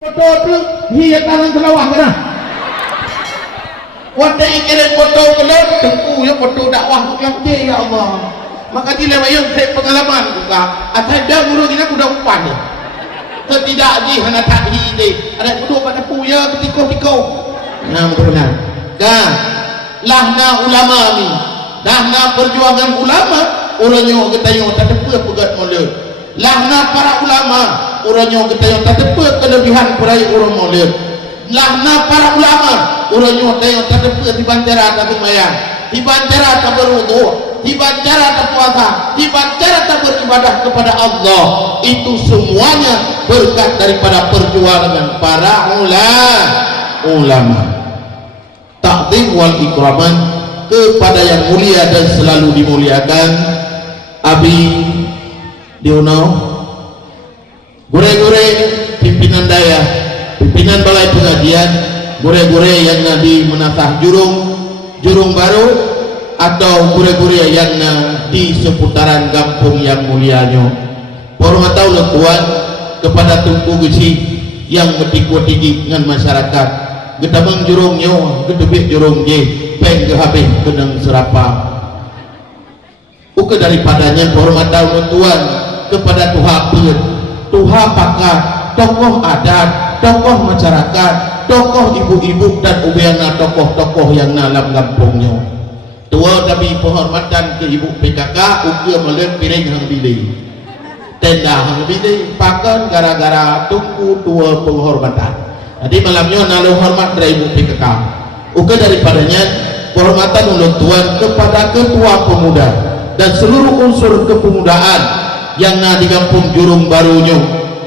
foto tu hiya tangan kelawah kena. Wanda ikiran foto kena tengku ya foto dakwah yang dia ya Allah. Maka dia yang saya pengalaman juga. Atai dah guru kita kuda umpan. Tidak lagi hana tak ide. Ada kudu pada puya ketika-ketika. Nah benar. Dah lahna ulama ni. Lahna perjuangan ulama orangnya ketayo tak tepat pegat mulut. Lahna para ulama orangnya ketayo tak tepat kelebihan perai orang mulut. Lahna para ulama orangnya ketayo tak tepat di bandara tak lumayan, di bandara tak berwudu, di bandara tak puasa, di bandara tak beribadah kepada Allah. Itu semuanya berkat daripada perjuangan para ulama. Takdim wal ikraman kepada yang mulia dan selalu dimuliakan. Abi Diuno, gure-gure pimpinan daya, pimpinan balai pengajian, gure-gure yang di menasah jurung baru, atau gure-gure yang di seputaran kampung yang mulianya. Hormat Allah Tuhan kepada Tunku Gesi yang metikwa-tigi dengan masyarakat. Gedamang jurungnya, gedebik jurung je, peng ke habis kenang serapa. Uke daripadanya hormat Allah Tuhan kepada Tuhan pakar, tokoh adat, tokoh masyarakat, tokoh ibu-ibu dan ubiana tokoh-tokoh yang dalam kampungnya. Tua tapi penghormatan ke ibu PKK uke melek piring hang bili. Tenda hang bili pakan gara-gara tunggu tua penghormatan. Jadi malamnya nalu hormat dari ibu PKK. Uke daripadanya penghormatan ulun Tuhan kepada ketua pemuda dan seluruh unsur kepemudaan yang di kampung Jurung Barunya,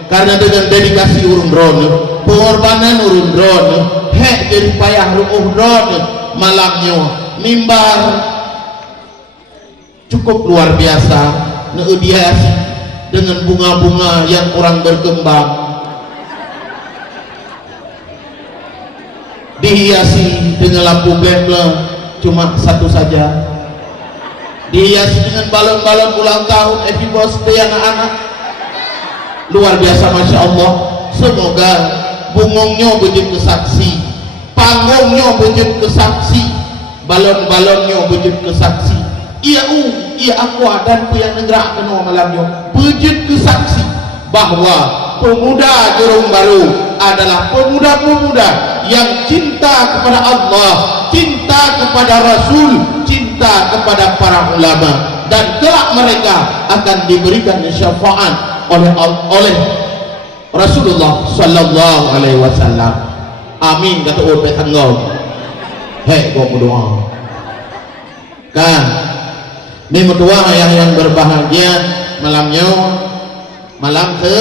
karena dengan dedikasi urun drone, pengorbanan urun drone, hek jadi payah ruuh drone malamnya mimbar cukup luar biasa, dihiasi dengan bunga-bunga yang kurang berkembang, dihiasi dengan lampu gembel cuma satu saja, dihiasi dengan balon-balon ulang tahun happy birthday anak-anak. Luar biasa, Masya Allah. Semoga bungongnya wujud kesaksi, panggungnya wujud kesaksi, balon-balonnya wujud kesaksi. Ia aku dan yang negara kena malamnya wujud kesaksi bahwa pemuda Jurung Baru adalah pemuda-pemuda yang cinta kepada Allah, cinta kepada Rasul, cinta kepada para ulama, dan kelak mereka akan diberikan syafaat oleh Rasulullah sallallahu alaihi wasallam. Amin kata orang petangau. Hei gua berdoa. Kan ini berdoa yang berbahagia malamnya, malam ke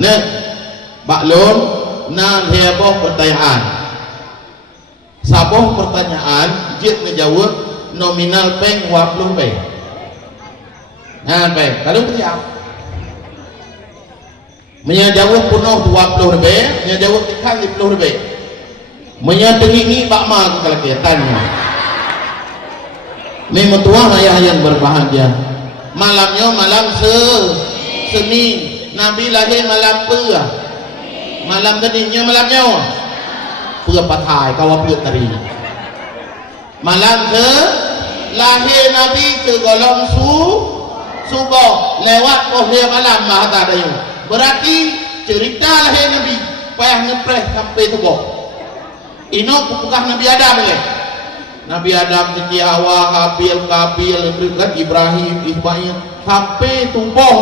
nek baklun nan heboh pertanyaan. Saboh pertanyaan jit ngejawab nominal peng 20 peng. Nah peng kalau siap menyajawab penuh 20 lebih, menyajawab ikan 50 lebih, menyadengi bakma kalau kita tanya. Memang tuan ayah yang berbahagia. Malamnya malam Senin, Nabi lahir malam apa? Malam tadinya malamnya Pua Hai kawah pua tadi. Malam lahir Nabi ke golong subuh lewat pohon malam bahasa dayu. Berarti cerita lahir Nabi payah ngepres sampai subuh. Ino bukan Nabi Adam le. Nabi Adam sejak Hawa, Habil, Kabil, Ibrahim, Ismail sampai subuh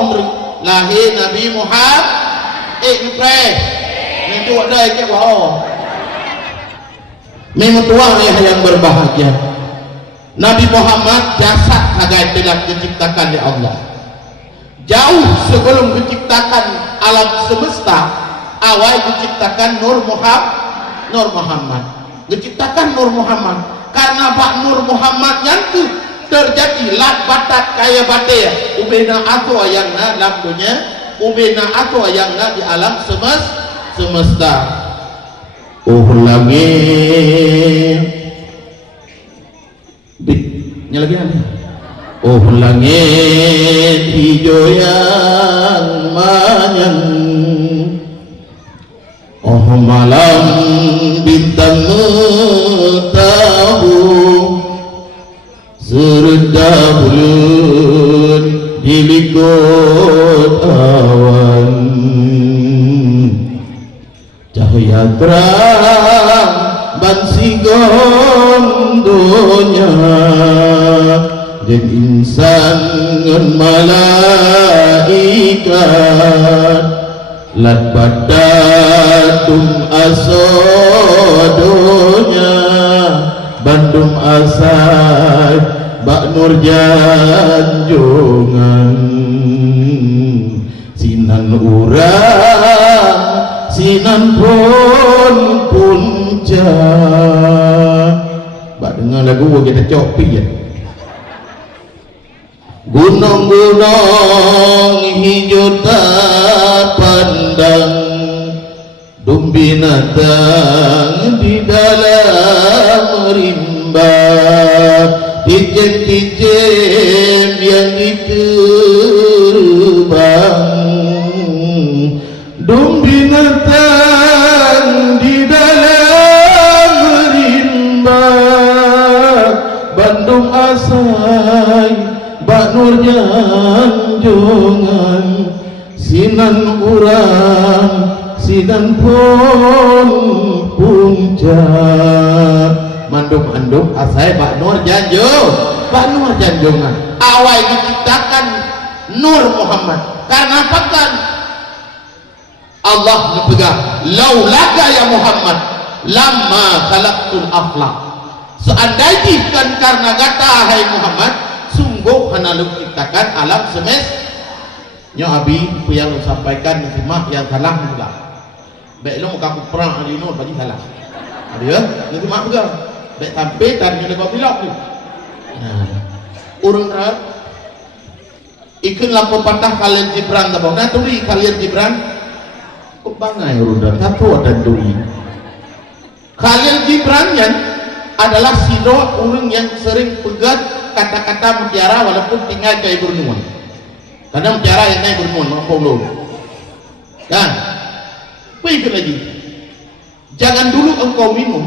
lahir Nabi Muhammad. Ngepres. Itu ada ke bawah. Memang tuan yang berbahagia. Nabi Muhammad jasad hagai telah diciptakan oleh Allah. Jauh sebelum diciptakan alam semesta, awal diciptakan Nur Muhammad. Diciptakan Nur Muhammad karena Pak Nur Muhammad yang tu terjadi lat batat kaya batir ubena atau yang dalam dunia, ubena atau yang di alam semesta. Langit lagi ada. Langit hijau yang manyang Oh malam bintang tahu sereda bulan dilikut awan, cahaya terang bansigon dunia jeung insan ngan malaikat lat badatum asodonya Bandung asal Bak Nur janjungan sinan urang sinan pun puncak. Bak dengar lagu kita copi ya. Gunung-gunung hijau tak pandang, dum binatang di dalam rimba, tijen-tijen yang diterbang, dum binatang di dalam rimba, Bandung asai Bak Nur janjungan sinan urang sinan pun puncak. Mandung-mandung asai Bak Nur janjungan awal diciptakan Nur Muhammad karena apa kan Allah berpegang laulaka ya Muhammad lama khalaqtul aflaq, seandainya kan karena kata hai Muhammad sungguh hana ciptakan alam semesta. Nyo abi yang sampaikan simak yang salah pula. Baik lo muka aku perang hari ini bagi salah. Ada nanti mak juga. Baik sampai tadi ni kau bilang ni. Urang rap ikut lampu patah kalian Gibran tak boleh turi kalian Gibran kok bangai urang satu ada turi kalian Gibran yang adalah siro orang yang sering pegat kata-kata mutiara walaupun tinggal ke ibu nuan karena mutiara yang naik bernuan mampu belum dan ikut lagi jangan dulu engkau minum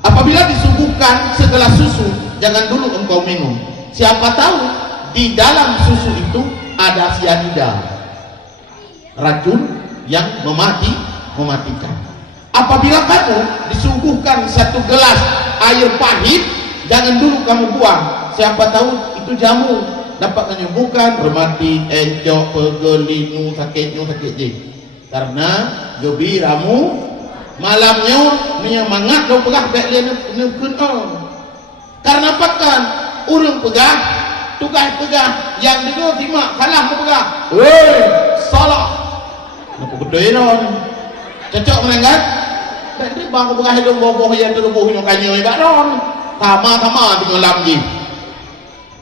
apabila disuguhkan setelah susu jangan dulu engkau minum, siapa tahu di dalam susu itu ada sianida racun yang mematikan. Apabila kamu disuguhkan satu gelas air pahit jangan dulu kamu buang, siapa tahu itu jamu dapat menyembuhkan remati, encok, pegelinu, sakit je karena gebiramu malamnya menyemangat dong pegah baik dia karena apa kan urang pegah tugas pegah yang dengar simak salah mu pegah salah nak betul non cocok menengah dan dia bang pegah hidup boboh yang terubuh yang kanyo ibak non sama-sama dengan lamji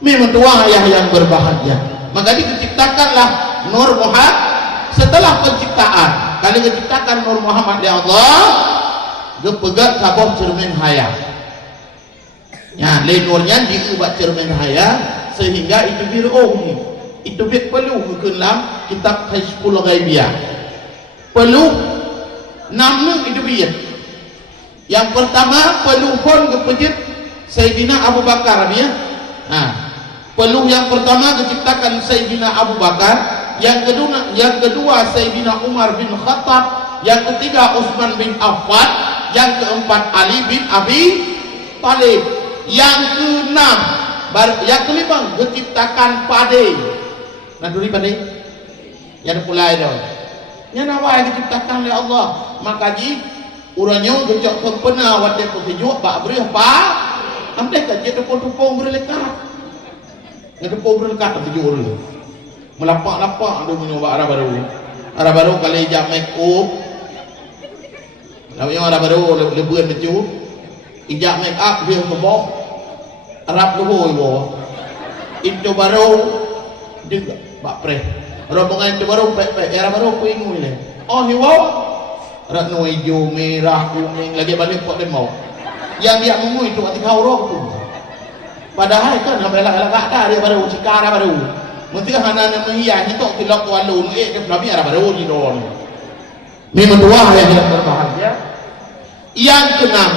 memang tua ayah yang berbahagia maka diciptakanlah Nur Muhammad setelah penciptaan kali diciptakan Nur Muhammad ya Allah dia pegat sabah cermin hayat ya lenurnya diubah cermin hayat sehingga itu birohni itu perlu kelam kitab Hizbul Ghaibiyah perlu namun itu biar yang pertama perlu pun kepejit Sayyidina Abu Bakar ya perlu yang pertama diciptakan Sayyidina Abu Bakar yang kedua Sayyidina Umar bin Khattab, yang ketiga Utsman bin Affan, yang keempat Ali bin Abi Thalib, yang keenam yang kelima diciptakan pade nah duri pade yang mulai dah yang awal diciptakan oleh Allah maka ji urangnya gejok sempena wadai pesejuk bak beri apa amdeh kaji tepung-tepung berlekat ngedepung berlekat pesejuk urang melapak-lapak ada menyoba arah baru kali jam make up lalu yang arah baru lebuan becu ijak make up dia kebok arab luhur itu baru juga bak pre rombongan itu baru baik-baik arah baru kuingu ini oh hiwau ratno hijau merah kuning lagi balik kok dia mau yang dia mengu itu ketika urok tu padahal kan hambalah tak ada dia baru cikara baru mesti hana nak menghias itu kilok walun dia nabi arah baru di don Ini dua yang berbahagia. Yang keenam,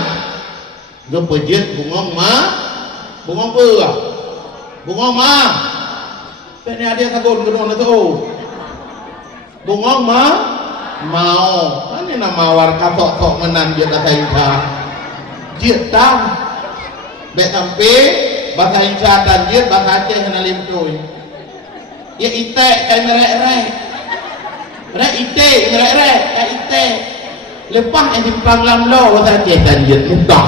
gepejet bungong ma, bungong apa? Bungong ma. Ini ada sagon gedung itu. Bungong ma, mau. Ini nama warga sok menan dia kata Inca. Jit tam, sampai bahasa Inca dan jit bahasa Aceh kena limtui. Ya itek kayak merek. Rek ite, rek ite. Lepas yang simpang lamlo bahasa Aceh dan jin mudah.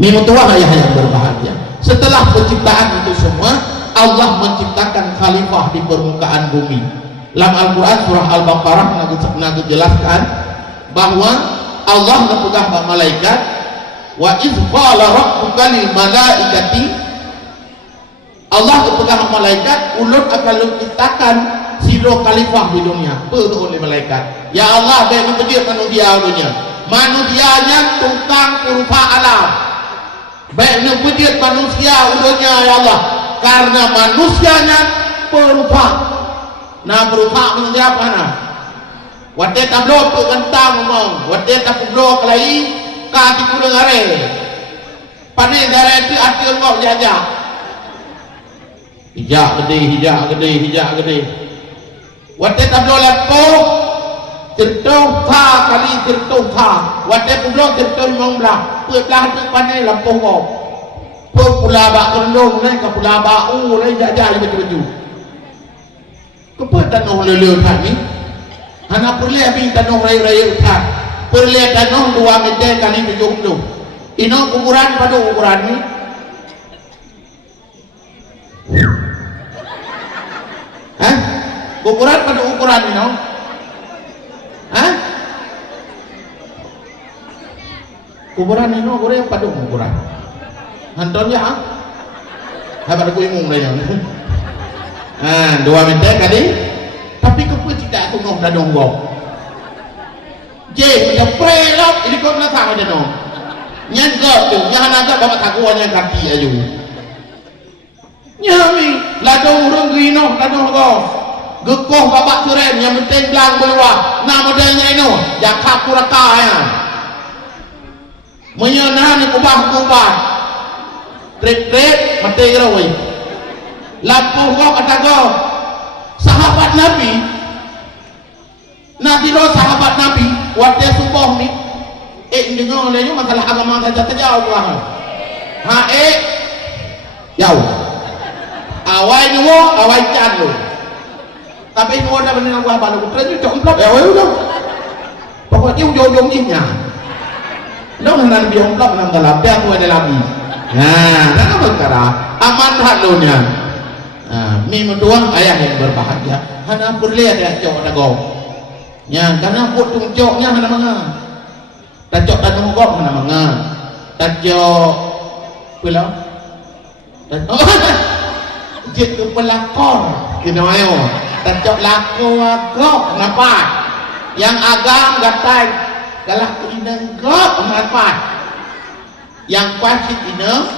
Ini mutuah ayah yang berbahagia. Setelah penciptaan itu semua, Allah menciptakan khalifah di permukaan bumi. Dalam Al-Quran surah Al-Baqarah nak jelaskan bahwa Allah nepegah malaikat, wa iz qala rabbuka lil malaikati, Allah nepegah malaikat ulun akan menciptakan siro khalifah di dunia. Betul oleh malaikat. Ya Allah, baik dia manusia dunia. Manusianya tukang perupa alam. Baik dia manusia dunia ya Allah. Karena manusianya perupa. Nah berupa manusia apa nah? Wadah tablo tu kentang ngomong. Wadah tablo kelai kaki kurang are. Pandai dari itu arti ngomong jajak. Hijak gede. Wadah tablo lepo cerituh tha kali cerituh tha. Wadah tablo cerituh monglah. Pelah tu pandai lampu kau. Pula bak kendung ni, pula bau ni jajak baju. Kepada tanah lelur kami, anak perlu habis tanah raya utar, perlu tanah 2 meter kali 70. Ini ukuran pada ukuran ni. Hah? Ukuran pada ukuran ni, no? Hah? Ukuran ni, no? Ukuran pada ukuran. Hantarnya, ah? Apa ada kuing mulanya? 2 meter kali, tapi kepa tidak tunuh dah donggok. Je, macam prelok, ini kau belakang aja no. Nyan gak tu, nyan agak bawa takuan yang kaki aja. Nyami, ladong urung gino, ladong kau. Gekoh babak curen, yang penting belang beluah. Nah modelnya ini, jakak kuraka ya. Menyenah ni kubah. Trik-trik, mati rawi. Lampu kau kata kau sahabat Nabi sahabat Nabi waktu subuh ni dengar olehnya masalah agama saja terjauh lah jauh awal ni awal can lu tapi ni dah benar gua baru terus jomplok udah pokoknya ujung-ujung nya lo nak jomplok nang dalam dia tu ada lagi apa perkara aman halunya. Ni mendoang ayah yang berbahagia. Hana perlihat ya cok dago. Nya karena put tungcoknya hana manga. Tacok dago gok hana manga. Tacok pula. Jit ke pelakon. Kena ayo. Tacok lako gok napa? Yang agam gatai galak inang gok napa? Yang pasti inang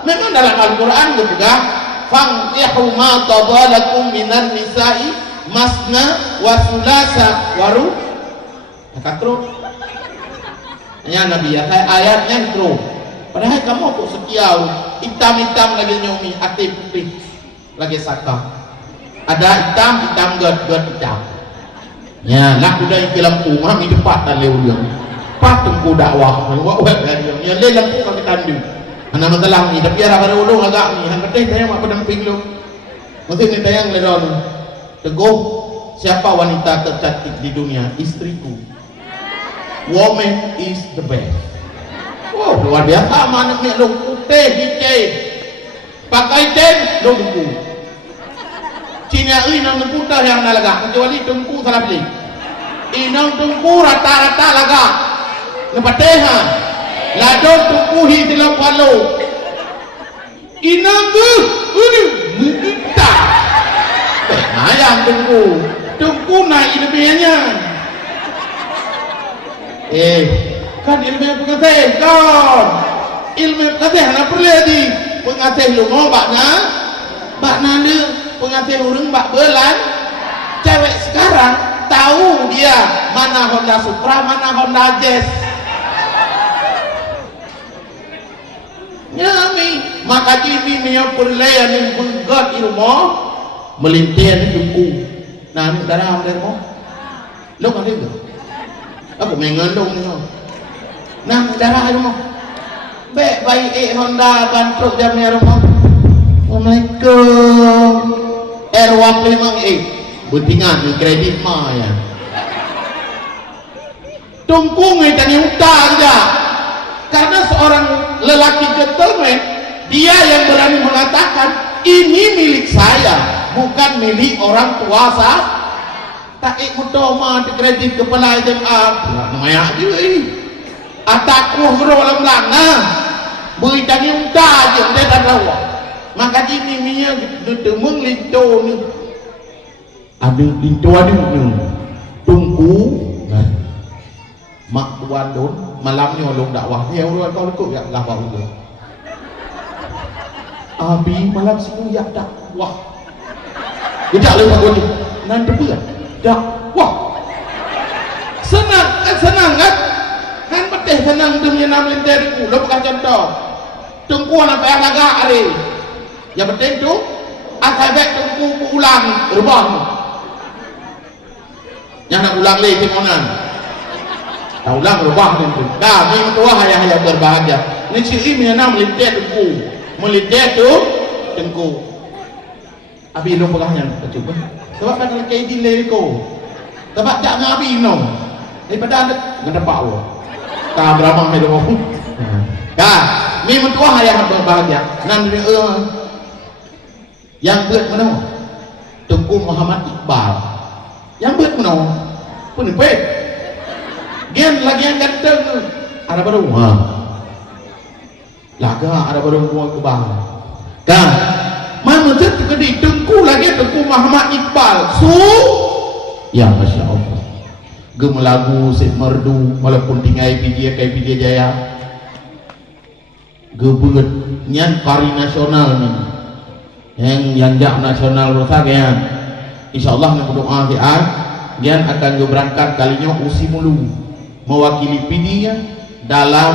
memang dalam Al-Quran juga fankihu ma tabalakum minan nisa'i masna wa sulasa waru takro ya Nabi ya ayatnya itu padahal kamu kok sekiau hitam-hitam lagi nyomi aktif putih lagi saka ada hitam gad hitam ya nak udah yang lampu mami depat dan lewat patung ku dakwah ya le lampu kami tandu anak mentelang ni tapi arah baru ulung agak ni han betul tayang mak pendamping lu mesti ni tayang ledon teguh siapa wanita tercantik di dunia istriku woman is the best. Wow luar biasa mana ni lu putih hijau pakai ten lu tungku Cina nang putih yang nalaga kecuali tungku salah beli inang tungku rata-rata laga lepateha ladong tukuhi dalam palu inang ini kita ayam tungku naik ilmiahnya kan ilmiah pengasih kan ilmiah pengasih hana perlu di pengasih lu mau bakna lu pengasih urung bak belan cewek sekarang tak tahu dia mana Honda Supra, mana Honda Jazz. Nyami maka jimi miyo perlayan yang begat di rumah melintian tungku. Nah ini darah dari rumah lo kan itu aku mengendong ni nah darah di rumah baik baik Honda bantruk jam ni rumah. Assalamualaikum R158 buntingan di kredit mah ya tungku ni tanya utang aja. Karena seorang lelaki gentleman, dia yang berani mengatakan ini milik saya, bukan milik orang tua saya. Tak ikut doma di kredit kepala jemaah, banyak juga ini. Ataku gerolam lana, beri tanya unta je, dia tak tahu. Maka ini minyak detemeng linto ni, ada linto ada ni, tunggu. Mak tuan don malam ni orang dakwah ni orang kau ikut ya dakwah juga abi malam sini ya dakwah tidak lewat gini nanti pula dakwah senang kan petih senang dunia nam lenteri lo bukan contoh tunggu anak payah lagak hari ya betul tu asal baik tunggu ulang rubah yang nak ulang lagi kemonan ulang rubah itu. Dah, ni tua hayah berbahagia. Ni ciri menyenang melintir tengku, melintir tu tengku. Abi lo pegahnya, cuba. Sebab kan kayak di leriko. Sebab tak ngabi no. Daripada anda kena pak lo. Tak beramah hidup aku. Dah, ni tua hayah berbahagia. Nan yang buat mana? Tengku Muhammad Iqbal. Yang buat mana? Pun baik. Gian lagi yang ganteng ada baru laga ada baru buat kebal kan mana tu di tengku lagi tengku Muhammad Iqbal ya Masya Allah gem lagu Syed Merdu walaupun tinggal video Jaya gebet nyan kari nasional ni yang jak nasional rosak ya insyaallah nak berdoa gian akan berangkat kalinya usi mulu mewakili PD-nya dalam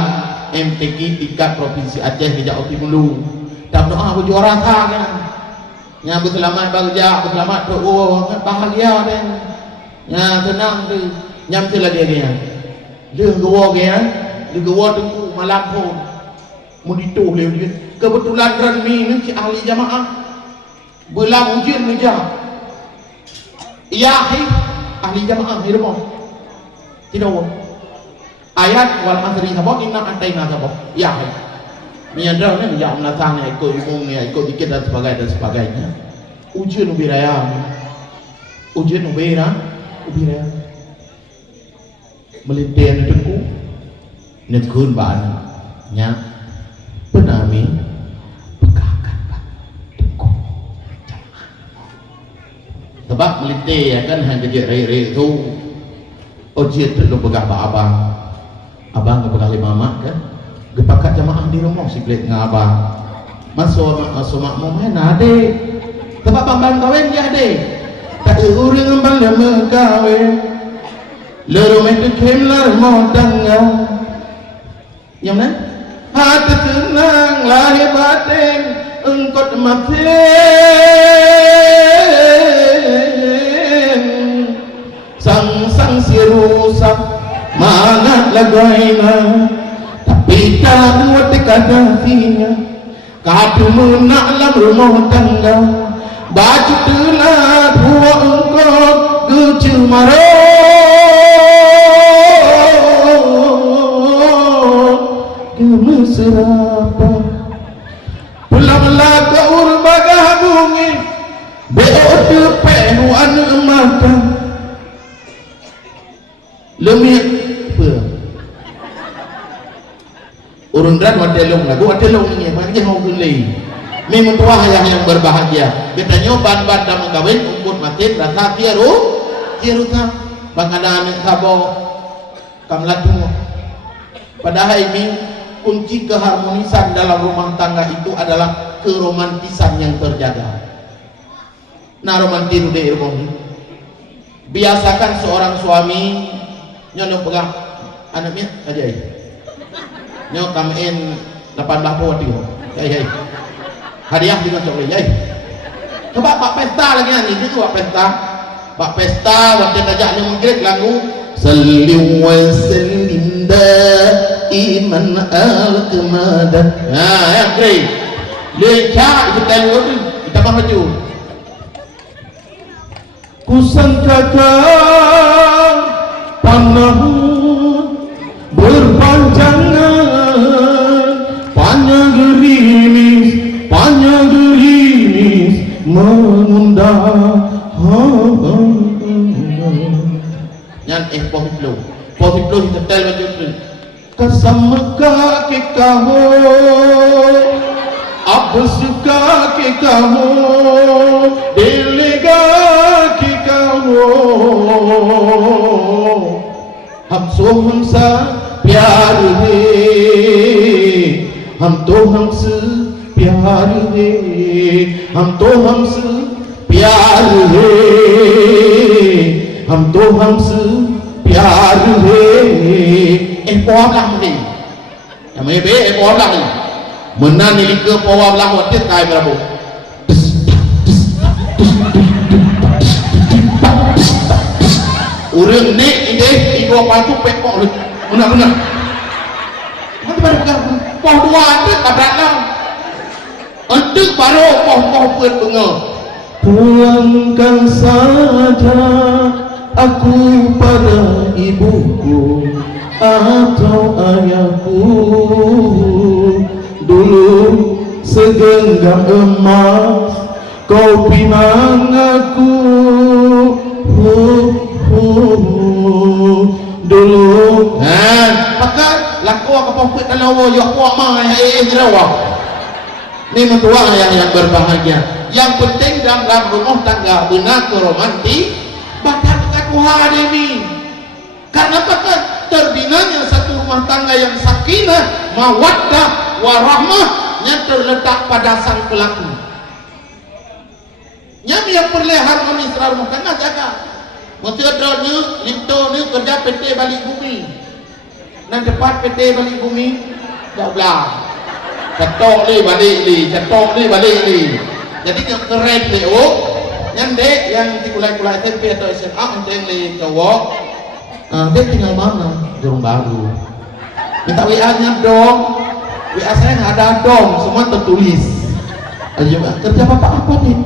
MTQ tingkat Provinsi Aceh di Jawa Timur. Tak doa berjuara sangat. Yang berselamat berjaya, berselamat tu bahagia dan yang senang tu. Yang tu lagi dia. Dia gawa dia, dia gawa tunggu malam pun. Mau dituh dia. Kebetulan Ranmi ni si ahli jamaah. Belang ujian meja. Iya, ahli jamaah di rumah. Tidak ayat wal asri sabab inna ataina sabab ya miandra ni ya menatang ni ikut umum ni ikut dikit dan sebagainya ujian ubiraya melintir tengku nekun ban nya penami pegahkan tengku sebab melintir ya kan hang kejek rei tu ujian tu lo pegah abang abang kepada mama kan gepakat jamaah di rumah si pelik dengan abang masuk makmum mana adik sebab pambang kawin dia adik tak urang balik mengkawin lerum itu kemlar modang yang mana hati senang lahir batin engkau matin sang si rusak mangat lagaina tapi tak buat dekadasinya kadu menaklam rumah tangga baju telah buat engkau geju marah gemeserapa pulang-pulang ke urbaga bungi beotu pehu anu emata lemik urun berat wadelong lagu wadelong ini makanya mau gulai memang tua yang berbahagia kita nyoban banda mengkawin umpun matin rasa tiaru tak bangada sabo kamlatu padahal ini kunci keharmonisan dalam rumah tangga itu adalah keromantisan yang terjaga nah romantis di rumah ini biasakan seorang suami nyono pegang anaknya aja nyono kamein 18 poti hadiah juga coklat coba pak pesta lagi nih itu pak pesta waktu ajaknya menggerik lagu sallim wa sallim daiman al-kamadah nah ya great lecak kita lagu kita maju kusangkakan panah berpanjangan panjang gerimis mengundang nyan pohiplo detail macam tu kasama kaki kamu अब सुका के कहो दिलगा के कहो हम सो हमसा प्यार है हम तो हमसे प्यार है हम तो हमसे प्यार है हम तो हमसे प्यार है pom lah ni yang mebe pom lah ni menan ni ke pom lah waktu kai berapa urang ni ide ibu patu pekok benar nanti pada pegang pom dua tu tabrak lah untuk baru pom pun bengah pulangkan saja aku pada ibuku atau ayahku dulu segenggam emas kau pinang aku dulu pakai laku aku pokok kalau yo kuat mah jerawa ni mentua yang berbahagia yang penting dalam rumah tangga benar romantis bahkan aku hademi karena pakai terbinanya satu rumah tangga yang sakinah, mawaddah, warahmah yang terletak pada sang pelaku. Yang perlu harmonis rumah tangga jaga. Mentadronya, lintone kerja PT Balik Bumi. Nan depan PT Balik Bumi, tak belah. Cetok ni balik ni, cetok ni balik ni. Jadi yang keren ni, yang dek yang dikulai-kulai SMP atau SMA yang li cowok. Dia tinggal mana? Jurung Baru. Minta WA-nya dong. WA saya nggak ada dong, semua tertulis. Kerja apa nih?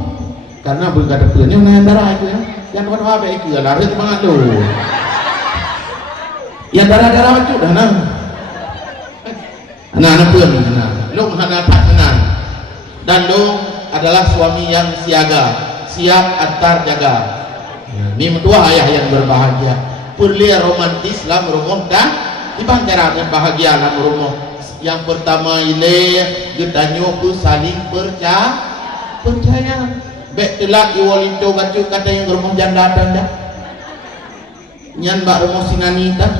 Karena belum ada pelannya menahan darah itu ya. Yang kapan apa itu ya lari semangat lo. Yang darah macam dah nah. Anak pun nah. Lo menghadapan menang. Dan lo adalah suami yang siap antar jaga. Ini mentua ayah yang berbahagia. Perlia romantis dalam rumah dan ibang cara yang bahagia dalam rumah. Yang pertama ini kita nyoku saling percaya. Bek telak iwalito baca kata yang rumah janda dah. Nyan bak rumah sinanita.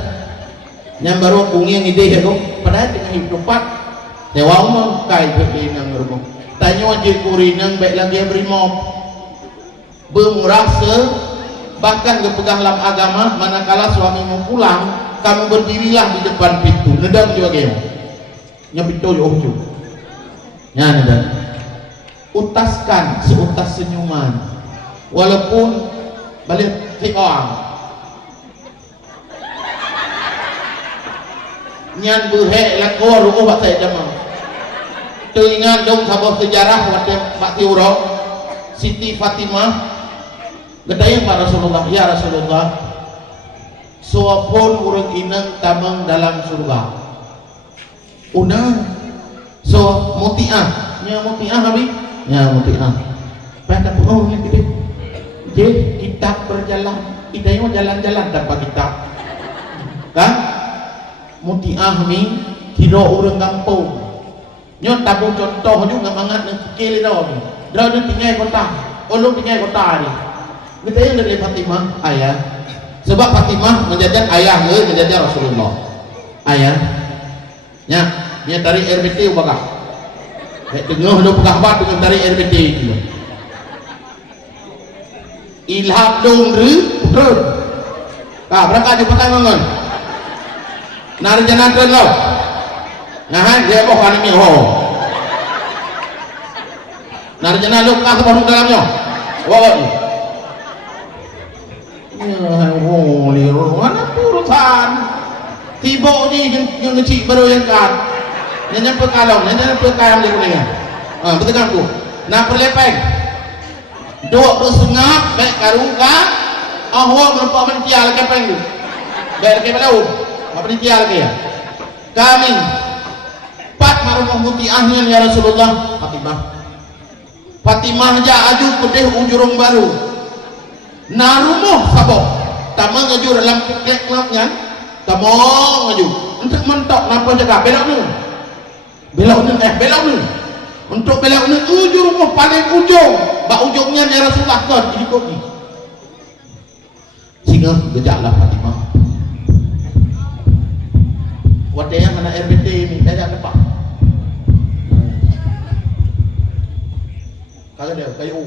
Nyan baru kungi yang ide itu padahal dengan hidupan. Dewa umum kai bek yang rumah. Tanya je kurinang bek lagi berimob. Bermerasa bahkan kepegang dalam agama manakala suamimu pulang kamu berdirilah di depan pintu nedang juga dia nyapito yo ya nedang utaskan seutas senyuman walaupun balik orang nyan berhek lakor rumah buat saya jama teringat dong sabar sejarah waktu Pak Tiuro Siti Fatimah Gedayang Pak Rasulullah, ya Rasulullah suapun urang inang tamang dalam surga unang so mutiah nya mutiah habis nya mutiah pada pun nya kita je kita berjalan kita yang jalan-jalan tanpa kita kan mutiah ni kira urang kampung nya tabu contoh juga mangat nang kecil dah ni dah tinggal kota ulun tinggal kota ni kita yang dari Fatimah ayah sebab Fatimah menjajah ayah menjajah Rasulullah ayah nya dari RBT ubah dengar lu pegah bat dengan dari RBT itu ilham dong terus berangkat aja petang ngon nari jangan terus lo nah dia kok kan ini nari jangan lo kah baru dalamnya mana urusan tiba ni yang ngecik baru yang kan yang pekalong yang pekayam dia punya betul kan tu nak perlepeng duk bersengap baik karungka ahwa merupakan mential kepeng tu baik ke belau apa mential ke ya kami pat marumah mutiahnya ya Rasulullah Fatimah ja aju pedih ujurung baru narumuh sabok tamang aju dalam kek kelapnya tamang aju untuk mentok napa jaga belok ni untuk belok ni ujung rumah paling ujung bak ujungnya ya Rasulullah kan jadi kopi sehingga gejaklah Fatimah wadaya mana RBT ni dah depan kalau dia kayu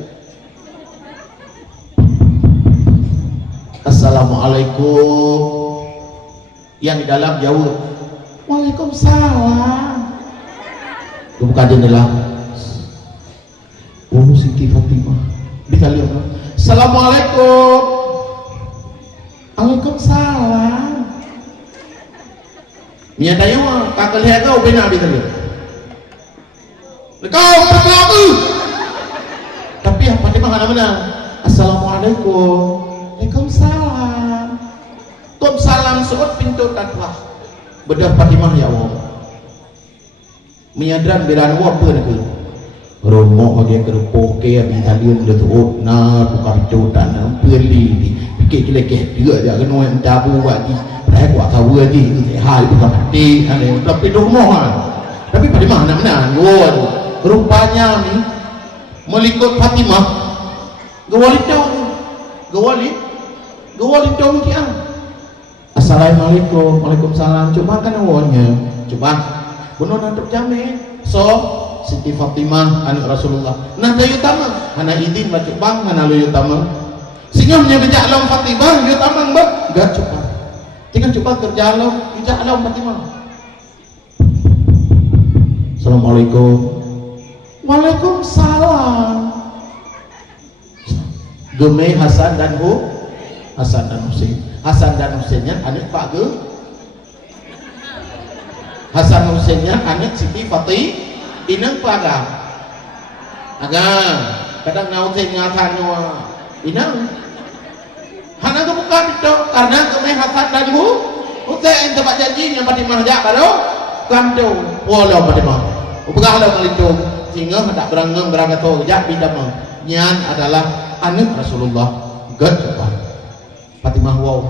Assalamualaikum yang di dalam jawab Waalaikumsalam buka jendela Siti Fatimah bisa lihat Assalamualaikum Waalaikumsalam Nia tayo kakak lihat kau benar bisa lihat kau berlaku tapi Fatimah mana benar Assalamualaikum Waalaikumsalam Waalaikumsalam suut pintu takwa bedah Fatimah ya Allah menyadran biran apa nak romo dia kerupoke abi talium de tuut na buka picotan peli di pikir kelekeh dia aja kena yang tabu bagi dah kuat tahu lagi hal buka mati ane tapi domo tapi Fatimah nak menang rupanya ni melikut Fatimah gawali dong kia Assalamualaikum Waalaikumsalam coba kan awalnya coba benar nak terjamin so Siti Fatimah anak Rasulullah nah tayo tama hana idin baca bang hana lo tama sehingga menyebejak long Fatimah yo tama mbak gak coba tinggal coba kerja long ijak long Fatimah Assalamualaikum Waalaikumsalam Gemei Hasan dan Husainnya anak Pak Ge Hasan Husainnya anak Siti Fatimah inang pada agak kadang Husain ngatan inang hana ke bukan itu karena Gemei Hasan dan Husain tempat janji yang Fatimah jak baru kanto walau Fatimah upagahlah kalitu sehingga tak berangkat jak bidam nyan adalah anak Rasulullah gak cepat Fatimah wow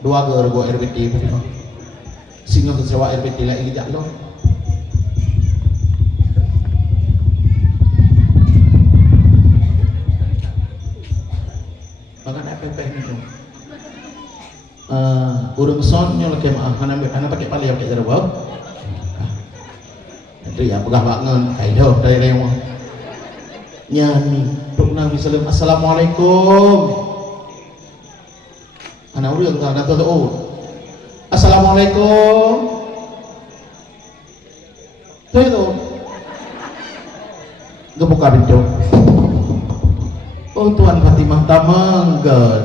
dua gua RBT Fatimah sehingga kesewa RBT lagi jak lo makan FPP ni tu urung sonnya lagi anak pakai pali pakai jarabau nanti ya pegah bangun kaido dari lewat nyanyi tuk Nabi Sallam Assalamualaikum anak urang kau nak tahu Assalamualaikum tu gebuka pintu oh Tuan Fatimah tamanggan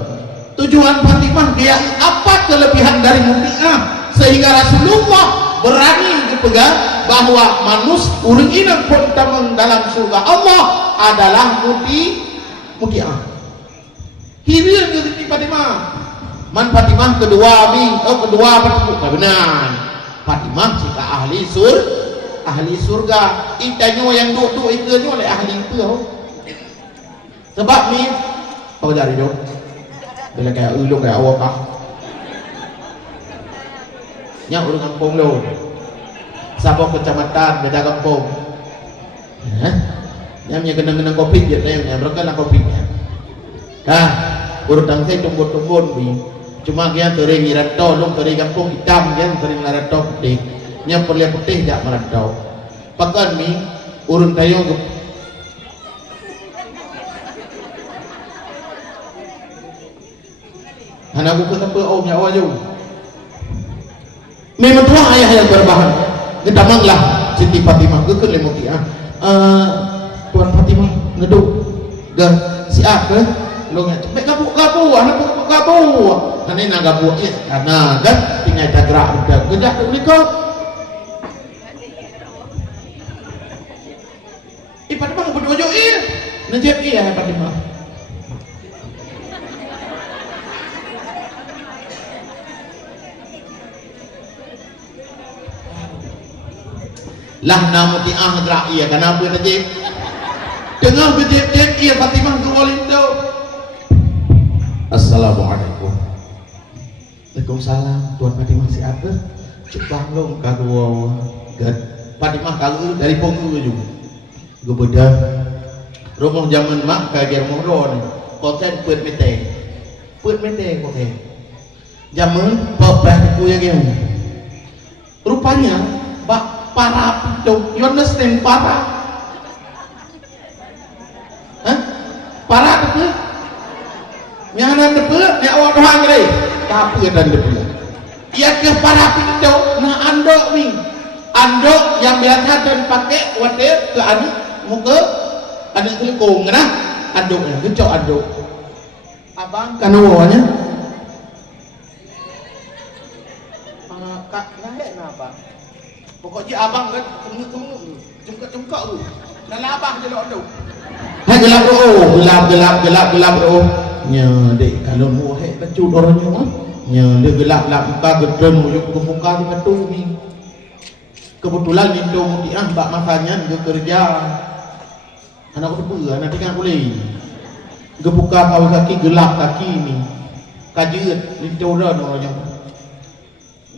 tujuan Fatimah dia apa kelebihan dari mutiah sehingga Rasulullah berani dipegang bahwa manusia urang inang pun tamang dalam surga Allah adalah mutiah hilir Siti Fatimah man Fatimah kedua benar Fatimah jika ahli surga itanya yang duduk itu oleh ahli itu sebab ni kau dari dong bila kayak ulung kayak awak kah yang urang kampung lo sabok kecamatan beda kampung yang kena kopi dia yang mereka nak kopi urutang saya tunggu bi cuma dia tering iratau long tering kampung hitam dia tering iratau putih nya perlihat putih jak meratau pakan mi urun kayo Anak aku kenapa om nyawa jauh. Memang tua ayah yang berbahan. Gedamanglah Siti Fatimah ke lemuti Tuan Fatimah ngeduk ke si A ke lo nya cepet gabu anak gabu ane na gabu karena kan tinggal cagrak udah gejak nikah. Fatimah berdojo najib Fatimah. Lah nama tiah gerak iya kenapa najib tengah berjep-jep iya Fatimah ke Walindo. Assalamualaikum. Waalaikumsalam. Tuan Fatimah si apa cupang long kadua gad Fatimah kalau dari punggu juga gue beda rumah zaman mak kayak moron konten put mete kote zaman bapak aku ya game rupanya bak para itu you understand para para itu nyanan depe ni awak doang gede tapi dan depe ia ke para itu nah andok nih andok yang biasa dan pakai wadah ke anak muka anak telekong nah andoknya kecok andok abang kan awalnya kak naik apa pokoknya abang kan cungkak lu dan abang je lo andok hai gelap oh nya dek kalau mau hek kecut orangnya nya dia gelap muka gedem muka di ketu ni kebetulan itu mbak masanya dia kerja anak aku anak tinggal boleh dia buka kawal kaki gelap kaki ni kajian itu orang orangnya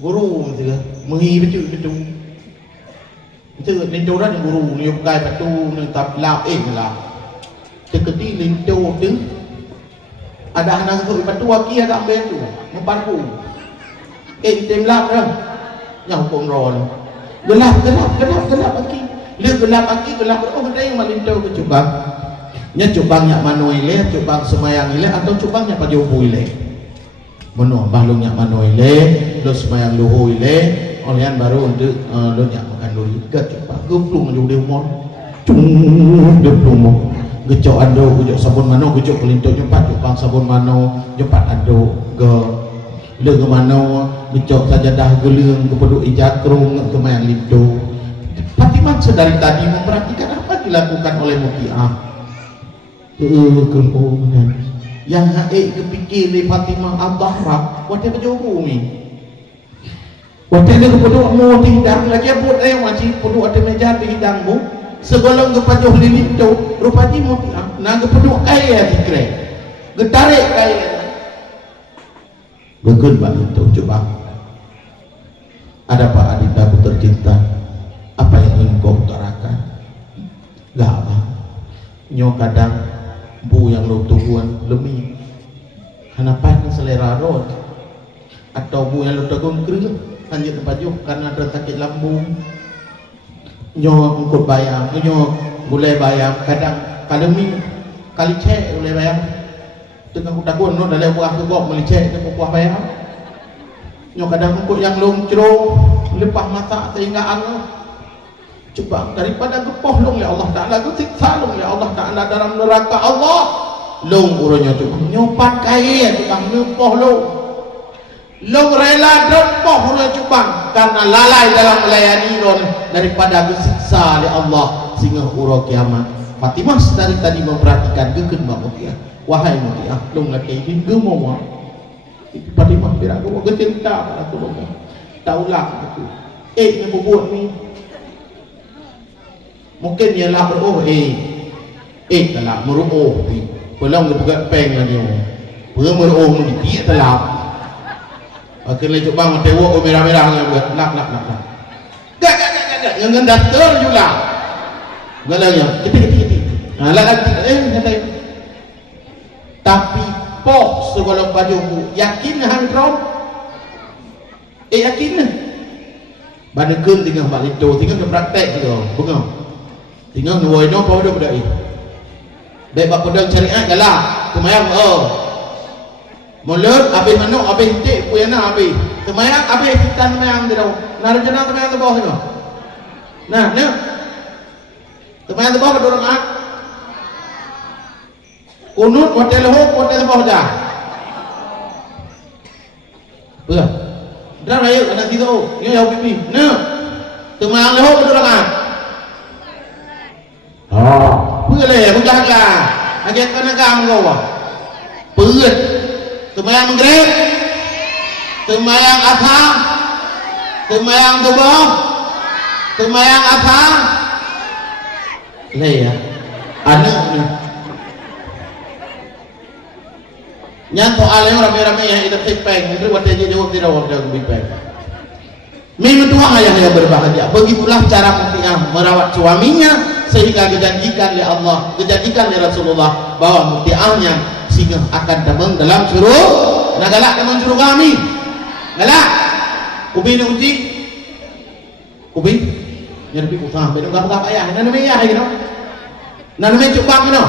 guru gitu mengi betul itu lintu orang guru ni buka batu ni tak lap lah deketi lintu tu ada anak tu batu aki ada ambil tu memparku temlap dah yang hukum ron gelap aki dia gelap aki gelap oh ada yang malintu ke cubang nya cubangnya manuile cubang semayang ile atau cubangnya pajobu ile mono balungnya manuile lo semayang luhu ile olehan baru untuk lo nyak makan dulu gat cubang geplung ju dia mon cung geplung gecok ando gecok sabun mano gecok pelinto jempat cubang sabun mano jempat ando ge le ke mano gecok sajadah geleung kepedu ijakrung kemayang lintu. Fatimah sedari tadi memperhatikan apa dilakukan oleh Mutia. Yang haik kepikir di Fatimah Al-Dahra wadah berjogu ni wadah dia kepedu mau hidang lagi buat yang wajib kepedu ada meja di hidangmu segolong kepajuh lilin tu rupanya Mutia nah kepedu kaya dikira getarik kaya gegun bang itu coba ada Pak Adinda aku tercinta apa yang ingin kau utarakan gak apa nyo kadang bu yang lo tuhuan lemi kenapa selera roh atau bu yang lo tegung kering lanjut tempat jauh karena ada sakit lambung nyo ngikut bayam nyo boleh bayam kadang kalemi kali cek boleh bayam tengah kutagun no dalam buah kegok melicek ke buah bayam nyo kadang ngikut yang longcro lepas mata sehingga anu coba daripada gepoh long ya Allah Ta'ala siksa long ya Allah Ta'ala dalam neraka Allah long urunnya coba nyopat kaya coba nyopoh long rela dempoh urunnya coba karena lalai dalam melayani long daripada siksa oleh Allah sehingga urut kiamat. Fatimah dari tadi memperhatikan gegen Mbak Mutia wahai Mutia long laki ini gemau Fatimah biar aku gecinta pada tu long taulah itu yang berbuat ni mungkin ialah beruh telah meruh pulang ke pegat peng lagi meruh dia telah kena coba tewak merah-merah buat nak gak yang daftar juga galanya ketik lagi tapi pok segala baju yakin hang krom yakin bandingkan tinggal balik itu tinggal praktek gitu bukan tinggal nuai no pau dah bedai. Baik bab pedang syariat galah kemayang mulut habis manuk habis cik puyana habis temayang habis kita temayang di dalam narjana temayang di bawah tengok nah temayang di bawah berdua rakaat kunut hotel ho hotel di bawah dah ber dah raya kena tiga ni jauh pipi nah temayang ho berdua rakaat boleh berjaga agak kena gam kau perut temayang maghrib temayang asar temayang subuh temayang asar le ya anak ni nyan soal yang rame-rame yang hidup sepeng itu waktu dia jawab tidak waktu dia bipeng memang tua ayah yang berbahagia begitulah cara Mutiah merawat suaminya sehingga dijanjikan oleh Allah dijanjikan oleh Rasulullah bahwa Mutiahnya sehingga akan damang dalam suruh nak galak damang suruh kami galak kubi ni uji kubi yang lebih kusah bedong gap ayah nana me ayah gitu nana me cupang gitu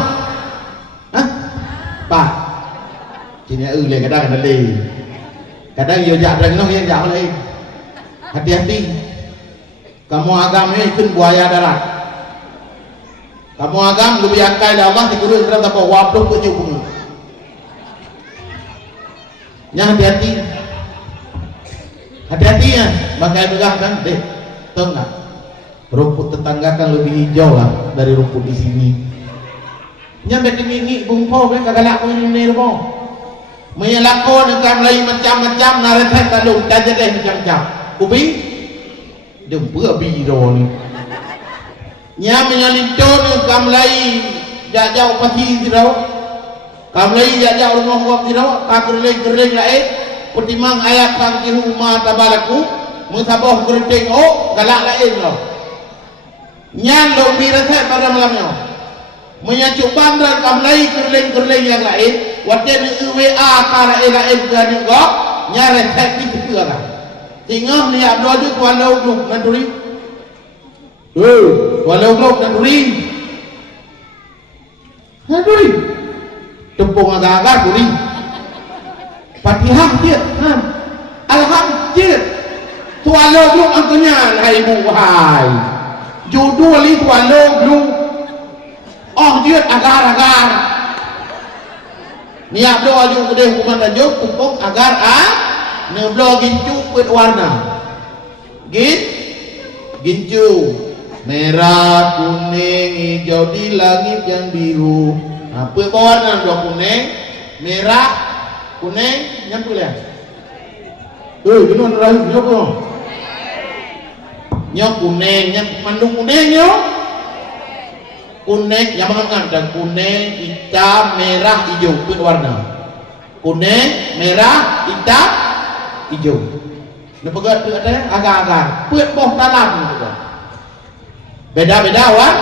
hah pak sini le kadang yo jak reng no yang jak lain hati-hati kamu agam ni ikut buaya darat kamu agam lebih akal dari Allah dikurus dalam apa wabluh ke jubung yang hati-hati ya pakai pegang kan deh tahu nggak rumput tetangga kan lebih hijau lah dari rumput di sini nyampe tinggi bungpo kan kagak laku ini rumput menyelakon dengan lain macam-macam naretek talung tajam deh macam-macam kubi dempur biro ni nya menyalintun kamlai jauh pasti dirau kamlai jauh rumah buat dirau kagerling lain pertimang ayat pangkihu ma tabalaku musabah gerting galak lain lo nya lo birasa pada malamnya menyacubang dan kamlai gerling yang lain wajan UWA kara lain kan juga nya resep itu lah tinggal ni abdul tu walau belum nanduri walau belum nanduri tepung agak-agak duri Fatihah dia alhamdulillah walau belum angkanya hai buhai jodoh li walau belum dia agar-agar ni abdul juga kedai hukuman tajuk tepung agar neblo gincu warna gincu merah kuning hijau di langit yang biru apa warna dua kuning merah kuning yang boleh gimana rahim nyok kuning nyok mandung kuning nyok kuning yang mengenal dan kuning hitam merah hijau itu warna kuning merah hitam hijau nak pegat tu ada agak-agak put boh talam tu beda-beda wan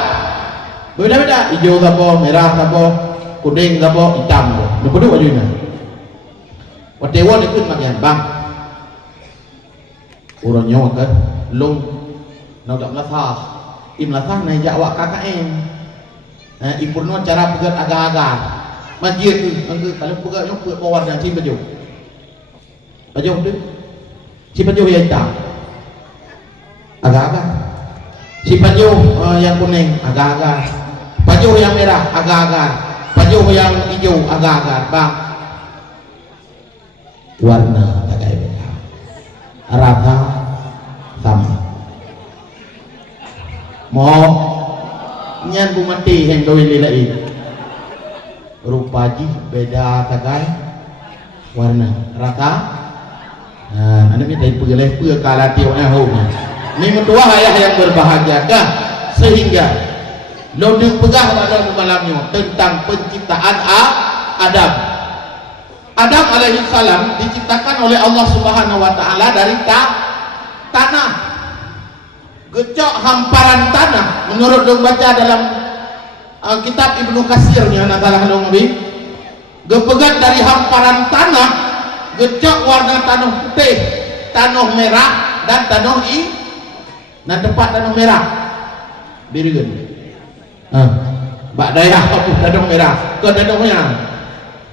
beda-beda hijau apa merah apa kuning apa hitam apa nak pedu ajunya watewan ikut makian bang urangnya kan long nak dak melasah imlasah naik jawab KKN impurno cara pegat agak-agak masjid tu kalau pegat nyok bawah dan si baju tu si baju yang hitam agak-agak si baju yang kuning agak-agak baju yang merah agak-agak baju yang hijau agak-agak bang warna agak beda rata sama mau nyan bu mati yang kau lilai rupa ji beda tagai warna rata anak ni dari pegeleh pekala tiup ni mentua ayah yang berbahagia kah sehingga lo pegah pada malamnya tentang penciptaan Adam alaihi salam diciptakan oleh Allah Subhanahu wa taala dari tanah gecok hamparan tanah menurut dong baca dalam kitab Ibnu Katsirnya nasalah dong abi gepegat dari hamparan tanah gecok warna tanah putih tanah merah dan tanah nah tempat tanah merah birigen bak daerah apa tanah merah ke tanah merah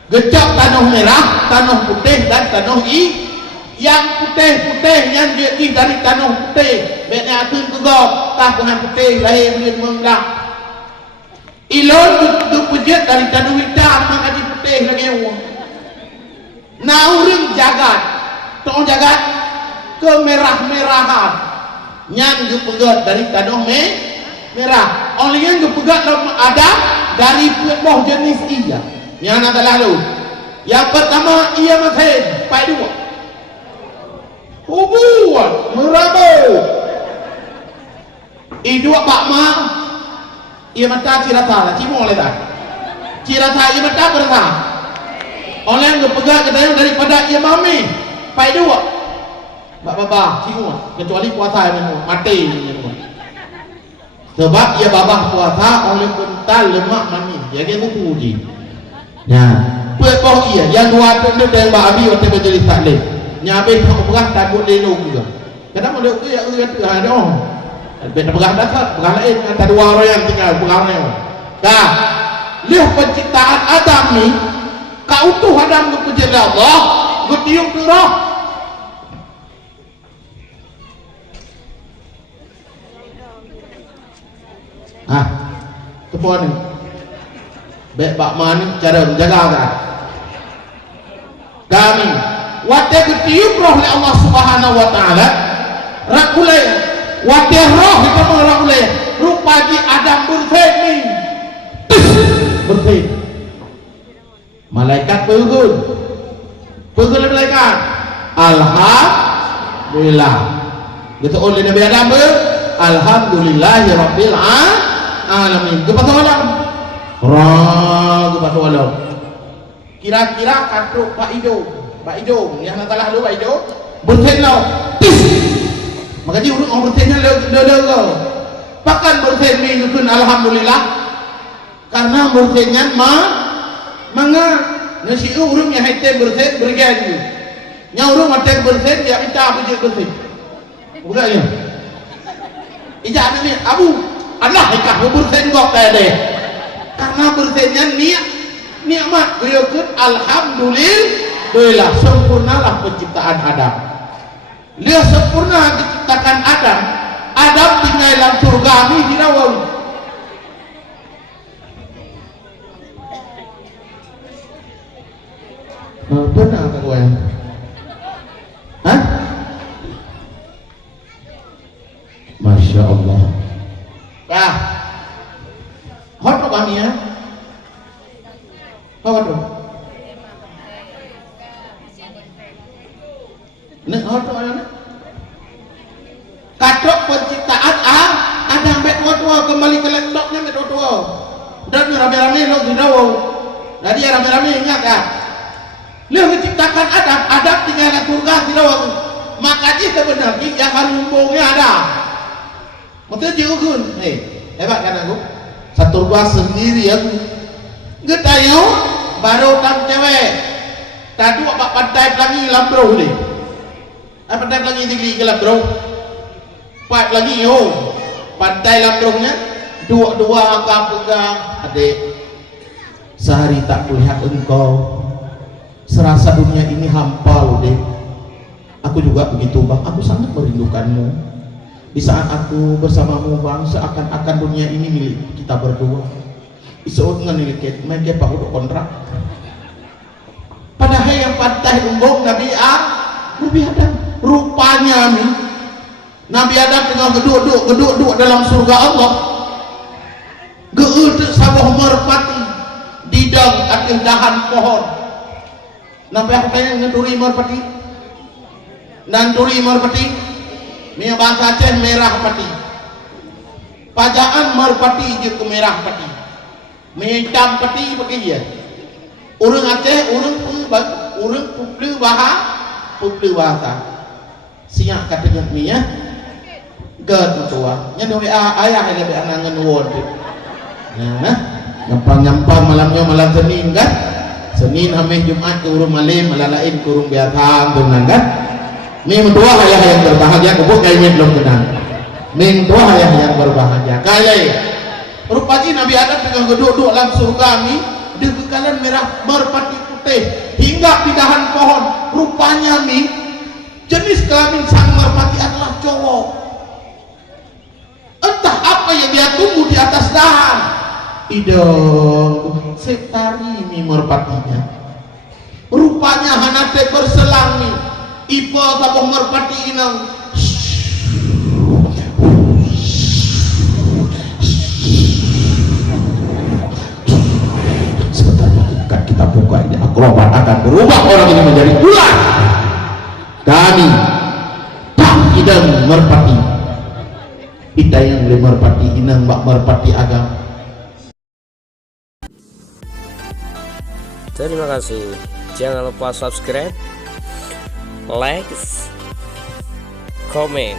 gecok tanah merah, tanah putih dan tanah yang putih-putihnya dia dari tanah putih beknya akan kegok tah dengan putih lahir duit membelah ilon dupujit dari tanah hitam maka di putih lagi nah orang jagat tong jagat kemerah-merahan yang dipegat dari tanah merah oleh yang dipegat ada dari buah jenis iya yang ada lalu yang pertama ia masih pai dua hubungan merabu itu apa mah ia mata cirata lah cimo oleh tak cirata ia mata berata oleh yang pegang kedai daripada ia mami pai dua baba cimo kecuali puasa ini mati sebab ia babah puasa oleh kental lemak manis ya gitu puji ya pepoh ia yang dua tu yang babi waktu berjeli taklim nyabe tak berah tak boleh juga kadang ada tu ya ada oh ben berah dah berah lain ada dua orang yang tinggal berah ni dah lihat penciptaan Adam ni kau utuh Adam ke puji Allah getiung ke roh kepon ni bek bak man cara menjaga kan kami wate ketiup roh oleh Allah Subhanahu wa taala rakulai wate roh itu rakulai rupa di Adam berfirman malaikat pegun malaikat alhamdulillah gitu oleh Nabi Adam alhamdulillahi rabbil alamin kepada alam kepada alam kira-kira katruk Pak Ido yang nak kalah dulu Pak Ido bersen lau maka dia orang bersennya lau pakan bersen ni nukun alhamdulillah karena bersennya manga nasi urung yang haitem bersen bergaya yang urung haitem bersen dia minta puji bersen bukannya ijak ni abu Allah ikah bersen kok tadi karena bersennya nikmat beliau alhamdulillah sempurnalah penciptaan Adam dia sempurna diciptakan Adam tinggal dalam surga ini dirawat benar tak gue Masya Allah hotok kami ya hotok nek hotok ana katok penciptaan ada ambek tua kembali ke laptopnya mek tua dan rame-rame lo dirawo jadi rame-rame ingat kan lu menciptakan Adam tinggal di surga dirawo makanya sebenarnya yang halumbungnya ada maksudnya diukur hebat kan aku satu gua sendiri aku getayo baru tam cewek tadi apa pantai pelangi lambro ni pantai pelangi tinggi ke lambro pat lagi yo pantai lambronya dua angka pegang adik sehari tak melihat engkau serasa dunia ini hampa loh dek aku juga begitu bang aku sangat merindukanmu di saat aku bersamamu bang seakan-akan dunia ini milik kita berdua isot nganilik mereka pak udah kontrak padahal yang pantai umbong Nabi Adam rupanya Nabi Adam dengan geduk dalam surga Allah geuduk sabah merpati didang akan dahan pohon Nabi Adam ngeduri merpati dan duri merpati ini bahasa Aceh merah pati pajaan merpati je ke merah pati hitam peti begitu orang Aceh orang puplu bahasa siap kata ni ya gad tua nya do ayah yang lebih anangan won nah nyampang malam Senin kan Senin hamil Jumat ke urung malam malalain ke urung biasa dengan kan ni dua ayah yang berbahagia kebuk kayaknya belum kenal ni dua ayah yang berbahagia kaya rupanya Nabi Adam dengan geduk dalam surga ni dia kekalan merah merpati teh hingga di dahan pohon. Rupanya nih jenis kelamin sang merpati adalah cowok. Entah apa yang dia tumbuh di atas dahan. Idong setari mi merpatinya. Rupanya hanate berselang nih. Ipo tabuh merpati inang. Sebentar kita buka ini, akrobat akan berubah orang ini menjadi ular. Kami tak idang merpati. Kita yang le merpati inang mbak merpati agam. Terima kasih. Jangan lupa subscribe, like, komen.